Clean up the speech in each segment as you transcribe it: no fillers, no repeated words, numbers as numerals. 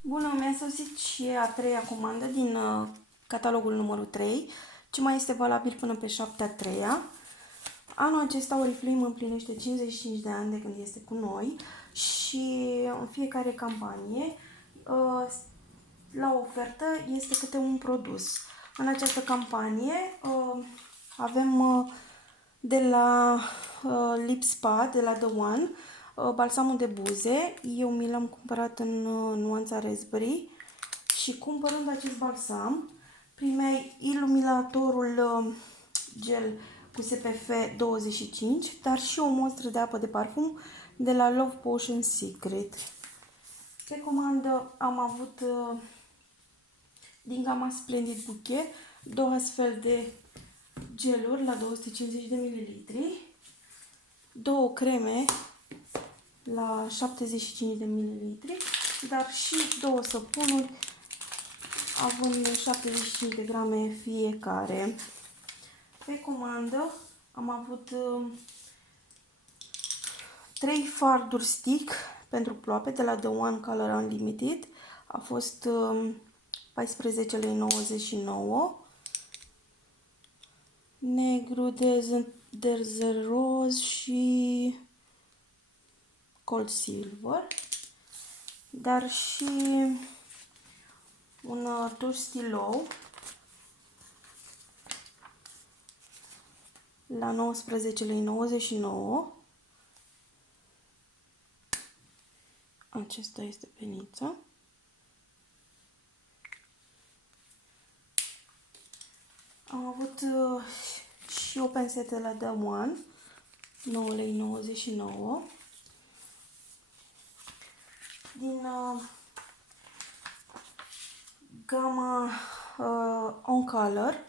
Bună, mi-a sosit și a treia comandă din catalogul numărul 3, ce mai este valabil până pe 7/a 3-a. Anul acesta Oriflame împlinește 55 de ani de când este cu noi și în fiecare campanie la ofertă este câte un produs. În această campanie avem de la Lip Spa, de la The One, balsamul de buze. Eu mi l-am cumpărat în nuanța Raspberry și cumpărând acest balsam primeai iluminatorul gel cu SPF 25, dar și o mostră de apă de parfum de la Love Potion Secret. Pe comandă am avut din gama Splendid Bouquet două astfel de geluri la 250 de ml, două creme la 75 de ml, dar și două săpunuri având 75 de grame fiecare. Pe comandă am avut 3 farduri stick pentru ploape de la The One Color Unlimited. A fost 14,99 lei. Negru, Desert Rose și Cold Silver. Dar și un tuș stilou la 19,99 lei. Acesta este penița. Am avut și o pensetă la The One, 9,99 lei. Din gama On Color,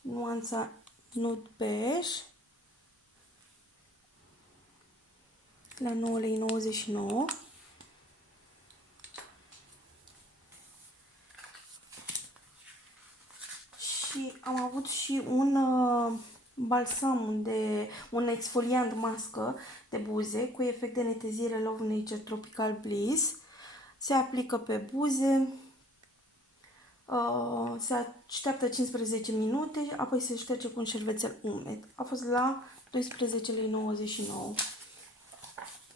nuanța Nude Beige, la 9,99 lei. Și am avut și un balsam un exfoliant mască de buze cu efect de netezire Love Nature Tropical Bliss. Se aplică pe buze, se așteaptă 15 minute, apoi se șterge cu un șervețel umed. A fost la 12,99 lei.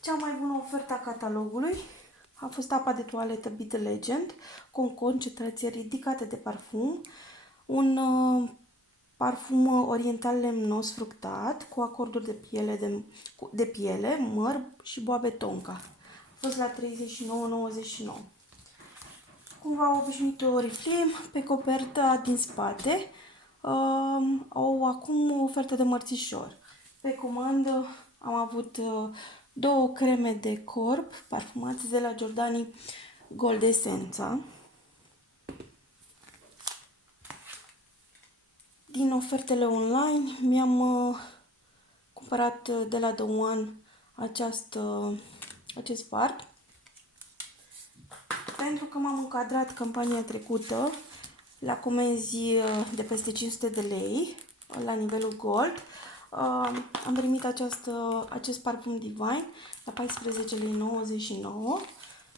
Cea mai bună ofertă a catalogului a fost apa de toaletă Be The Legend cu o concentrație ridicată de parfum, un parfum oriental lemnos fructat cu acorduri de piele, măr și boabe tonka. A fost la 39,99 lei. Cum v-au obișnuit Oriflame, pe coperta din spate au acum o ofertă de mărțișor. Pe comandă am avut două creme de corp parfumați de la Giordani Gold Essența. Din ofertele online mi-am cumpărat de la The One acest fard. Pentru că m-am încadrat campania trecută la comenzi de peste 500 de lei la nivelul Gold, am primit acest parfum Divine la 14,99 lei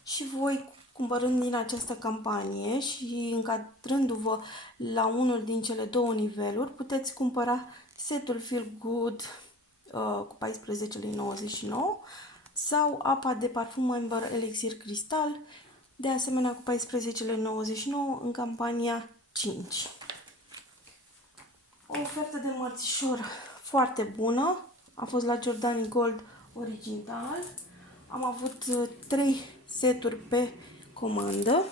și voi, cumpărând din această campanie și încadrându-vă la unul din cele două niveluri, puteți cumpăra setul Feel Good cu 14,99 lei sau apa de parfum Amber Elixir Crystal, de asemenea cu 14,99 lei în campania 5. O ofertă de mărțișor foarte bună a fost la Giordani Gold original. Am avut 3 seturi pe comandă.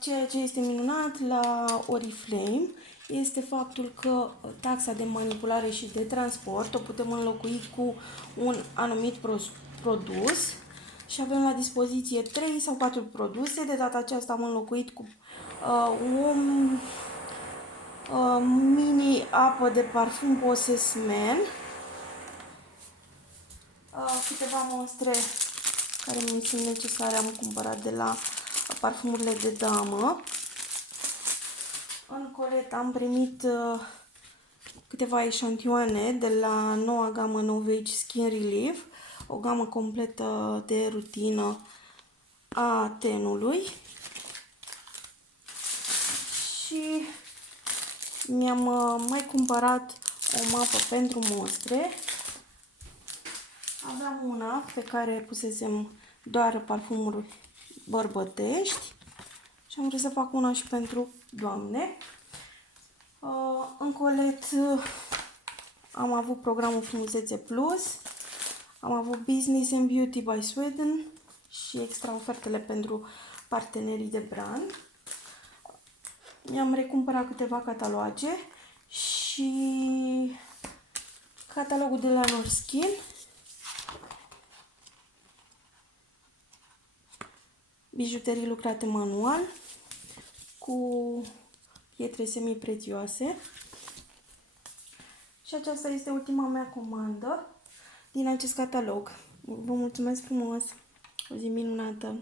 Ceea ce este minunat la Oriflame este faptul că taxa de manipulare și de transport o putem înlocui cu un anumit produs și avem la dispoziție 3 sau 4 produse. De data aceasta am înlocuit cu un mini apă de parfum Possess Man, câteva mostre care mi sunt necesare am cumpărat de la parfumurile de damă. În colet am primit câteva eșantioane de la noua gamă Novage Skin Relief, o gamă completă de rutină a tenului. Și mi-am mai cumpărat o mapă pentru mostre. Aveam una pe care pusesem doar parfumuri bărbătești și am vrut să fac una și pentru doamne. În colet am avut programul Frumusețe Plus, am avut Business and Beauty by Sweden și extra ofertele pentru partenerii de brand. Mi-am recumpărat câteva cataloage și catalogul de la Norskin, bijuterii lucrate manual cu pietre semi-prețioase. Și aceasta este ultima mea comandă din acest catalog. Vă mulțumesc frumos! O zi minunată!